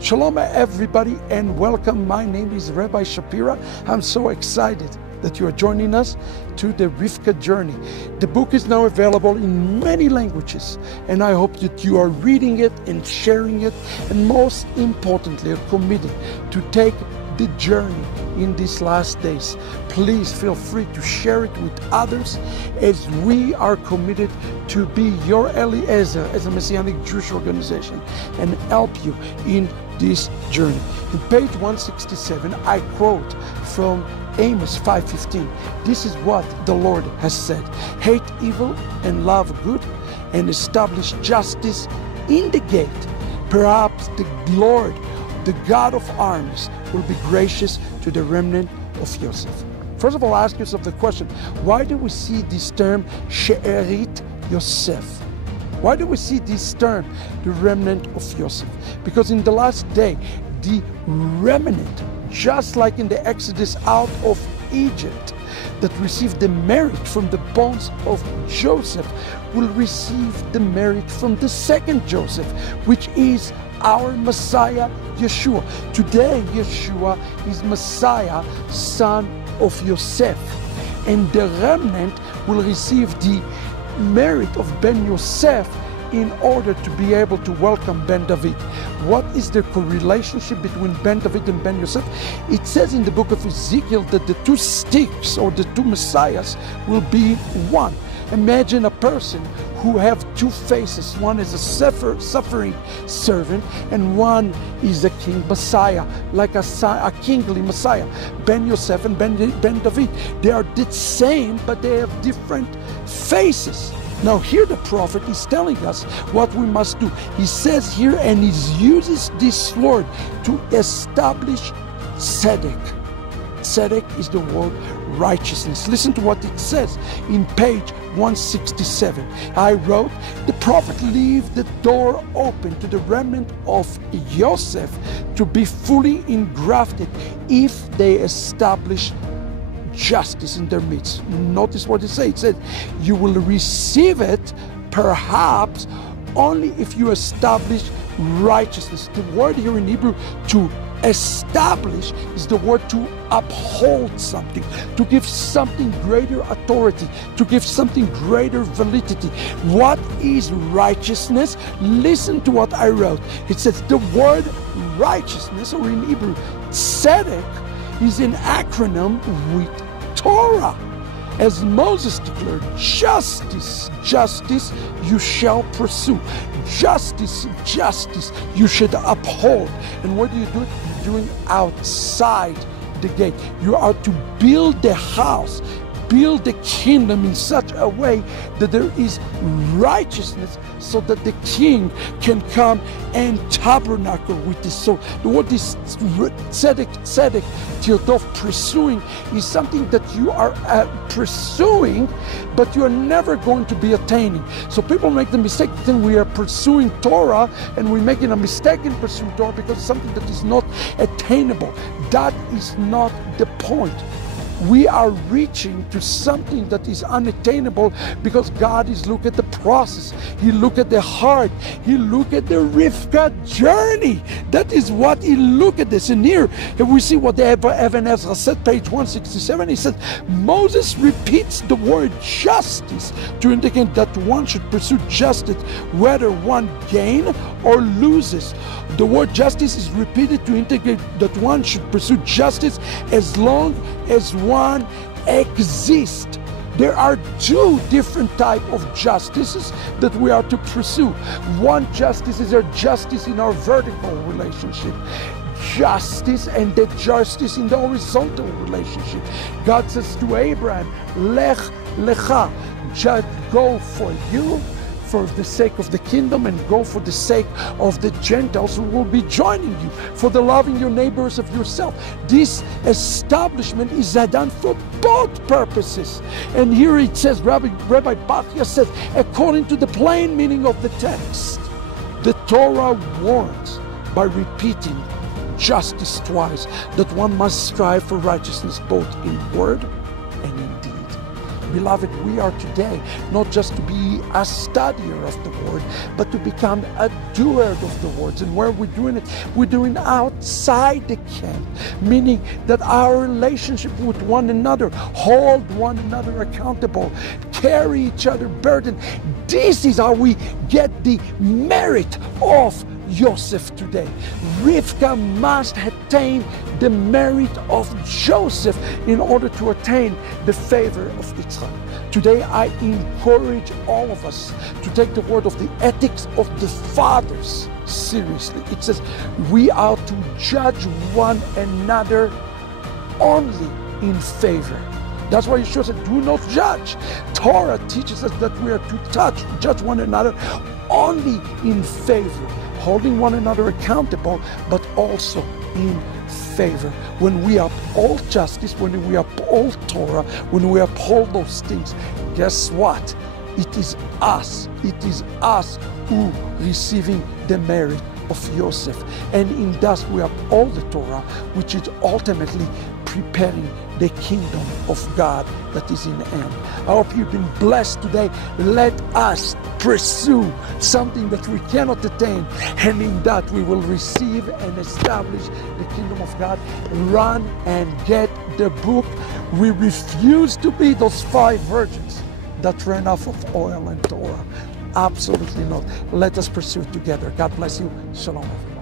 Shalom everybody and welcome. My name is Rabbi Shapira. I'm so excited that you are joining us to the Rivka journey. The book is now available in many languages and I hope that you are reading it and sharing it, and most importantly are committed to take the journey in these last days. Please feel free to share it with others as we are committed to be your Eliezer as a Messianic Jewish organization and help you in this journey. In page 167, I quote from Amos 5:15. This is what the Lord has said: hate evil and love good, and establish justice in the gate. Perhaps the Lord, the God of armies, will be gracious to the remnant of Joseph. First of all, ask yourself the question, why do we see this term She'erit Yosef? Why do we see this term, the remnant of Joseph? Because in the last day, the remnant, just like in the Exodus out of Egypt, that received the merit from the bones of Joseph, will receive the merit from the second Joseph, which is our Messiah, Yeshua. Today, Yeshua is Messiah, son of Yosef. And the remnant will receive the merit of Ben Yosef in order to be able to welcome Ben David. What is the correlationship between Ben David and Ben Yosef? It says in the book of Ezekiel that the two sticks or the two messiahs will be one. Imagine a person who have two faces. One is a suffering servant and one is a king messiah, like a kingly messiah. Ben Yosef and Ben David, they are the same, but they have different faces. Now here the prophet is telling us what we must do. He says here, and he uses this word to establish tzedek. Tzedek is the word righteousness. Listen to what it says in page 167. I wrote, the prophet leave the door open to the remnant of Joseph to be fully engrafted if they establish justice in their midst. Notice what it says. It said, you will receive it perhaps only if you establish righteousness. The word here in Hebrew, to establish, is the word to uphold something, to give something greater authority, to give something greater validity. What is righteousness? Listen to what I wrote. It says the word righteousness, or in Hebrew, tzedek, is an acronym with Torah. As Moses declared, justice, justice you shall pursue. Justice, justice you should uphold. And what do? You're doing outside the gate. You are to build the house, build the kingdom in such a way that there is righteousness, so that the king can come and tabernacle with this. So what is tzedek, Tirdof, pursuing, is something that you are pursuing, but you are never going to be attaining. So people make the mistake that we are pursuing Torah, and we're making a mistake in pursuing Torah because it's something that is not attainable. That is not the point. We are reaching to something that is unattainable because God is looking at the process. He look at the heart. He look at the Rivka journey. That is what he look at this. And here we see what the Even Ezra said, page 167. He said, Moses repeats the word justice to indicate that one should pursue justice whether one gain or loses. The word justice is repeated to indicate that one should pursue justice as long as one exists. There are two different types of justices that we are to pursue. One justice is our justice in our vertical relationship. Justice, and the justice in the horizontal relationship. God says to Abraham, Lech lecha, go for you, for the sake of the kingdom, and go for the sake of the Gentiles who will be joining you, for the loving your neighbors of yourself. This establishment is done for both purposes. And here it says, Rabbi Bachya says, according to the plain meaning of the text, the Torah warns by repeating justice twice that one must strive for righteousness both in word and in deed. Beloved, we we are today, not just to be a studier of the word, but to become a doer of the words. And where we're doing it, we're doing outside the camp, meaning that our relationship with one another, hold one another accountable, carry each other burden. This is how we get the merit of Joseph today. Rivka must attain the merit of Joseph in order to attain the favor of Yitzchak. Today I encourage all of us to take the word of the ethics of the fathers seriously. It says we are to judge one another only in favor. That's why Yeshua said, do not judge. Torah teaches us that we are to judge one another only in favor, holding one another accountable, but also in favor. When we uphold justice, when we uphold Torah, when we uphold those things, guess what? It is us who receiving the merit of Joseph. And in thus we uphold the Torah, which is ultimately preparing the kingdom of God that is in the end. I hope you've been blessed today. Let us pursue something that we cannot attain, and in that we will receive and establish the kingdom of God. Run and get the book. We refuse to be those 5 virgins that ran off of oil and Torah. Absolutely not. Let us pursue it together. God bless you. Shalom, everyone.